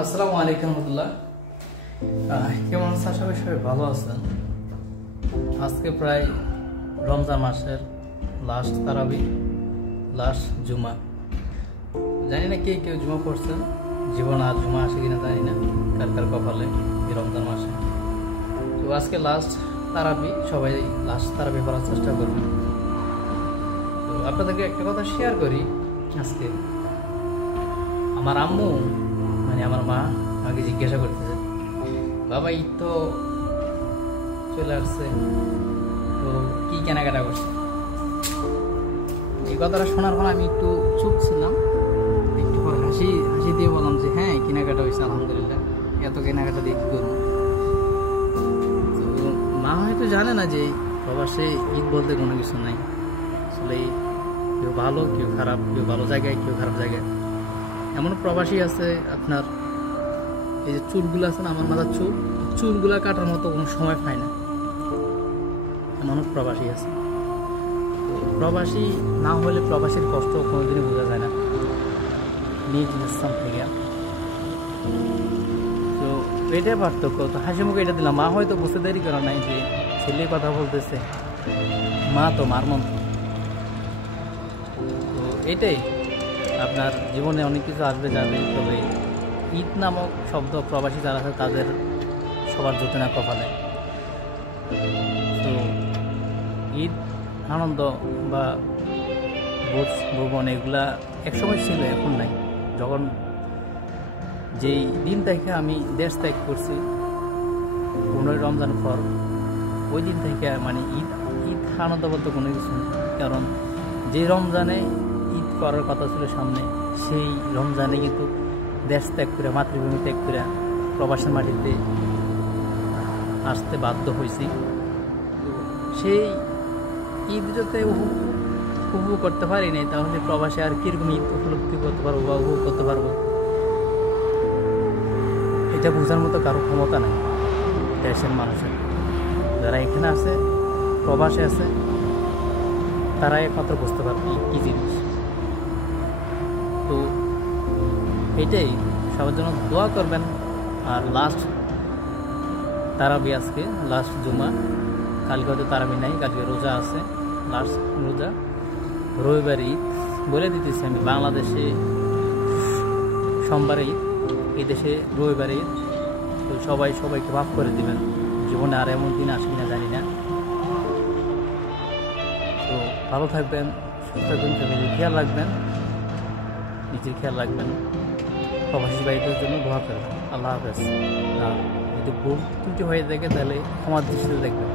আসসালামু আলাইকুম রহমতুল্লাহ। কেমন আছেন? আশা করি সবাই ভালো আছেন। আজকে প্রায় রমজান মাসের লাস্ট তারাবি, লাস্ট জুমা। জানি না কে কেউ জুমা পড়ছেন, জীবন আর জুমা আসে কিনা জানি না, কার কার কপালে এই রমজান মাসে। তো আজকে লাস্ট তারাবি, সবাই লাস্ট তারাবি করার চেষ্টা করবেন। তো আপনাদেরকে একটা কথা শেয়ার করি। আজকে আমার আম্মু মানে আমার মা আমাকে জিজ্ঞাসা করতেছে, বাবা ঈদ তো চলে আসছে, তো কি কেনাকাটা করছে? এই কথাটা শোনার পর আমি একটু চুপ ছিলাম, একটু পর হাসি দিয়ে বললাম যে হ্যাঁ, কেনাকাটা হয়েছে আলহামদুলিল্লাহ। এত কেনাকাটা দিয়ে কি করবো? তো মা হয়তো জানে না যে প্রবাসে ঈদ বলতে কোনো কিছু নাই। আসলে কেউ ভালো, কেউ খারাপ, কেউ ভালো জায়গায়, কেউ খারাপ জায়গায়। এমন প্রবাসী আছে আপনার, এই যে চুলগুলো আছে না, আমার মাথার চুলগুলা কাটার মতো কোনো সময় পায় না, এমন প্রবাসী আছে। তো প্রবাসী না হলে প্রবাসীর কষ্ট কোনোদিনই বোঝা যায় না নিজ স্থান থেকে। তো এটাই পার্থক্য। তো হাসি মুখে এটা দিলাম। মা হয়তো বুঝতে দেরি করা নাই যে ছেলে কথা বলতেছে, মা তো মার মন। তো এটাই, আপনার জীবনে অনেক কিছু আসবে যাবে, তবে ঈদ নামক শব্দ প্রবাসী যারা আছে তাদের সবার জোটে না কপালে। তো ঈদ আনন্দ বা ভুবন এগুলা একসময় ছিল, এখন নাই। যখন যেই দিন থেকে আমি দেশ ত্যাগ করছি 15 রমজান পর, ওই দিন থেকে মানে ঈদ আনন্দ বলতে কোনো কিছু নেই। কারণ যে রমজানে ঈদ করার কথা ছিল সামনে, সেই রমজানে কিন্তু দেশ ত্যাগ করে, মাতৃভূমি ত্যাগ করে প্রবাসের মাটিতে আসতে বাধ্য হয়েছি। সেই ঈদ যাতে উপভোগ করতে পারি নাই, তাহলে প্রবাসে আর কীরকম ঈদ উপলব্ধি করতে পারবো বা উপভোগ করতে পারবো, এটা বোঝার মতো কারো ক্ষমতা নেই দেশের মানুষের। যারা এখানে আছে, প্রবাসে আছে, তারা একমাত্র বুঝতে পারবে কী জিনিস। তো এটাই, সবার জন্য দোয়া করবেন। আর লাস্ট তারাবি, আজকে লাস্ট জুমা, কালকে হয়তো তারাবি নাই, কালকে রোজা আছে, লাস্ট রোজা। রবিবার ঈদ বলে দিতেছি আমি, বাংলাদেশে সোমবার ঈদ, এই দেশে রবিবার ঈদ। তো সবাই সবাইকে মাফ করে দিবেন। জীবনে আর এমন দিন আসে কিনা জানি না। তো ভালো থাকবেন, সুস্থ থাকবেন, ফ্যামিলির খেয়াল রাখবেন, নিজের খেয়াল রাখবেন। প্রবাসী ভাইদের জন্য দোয়া করবেন। আল্লাহ হাফেজ। যদি ভুল ত্রুটি হয়ে থাকে তাহলে ক্ষমার দৃষ্টিতে দেখবেন।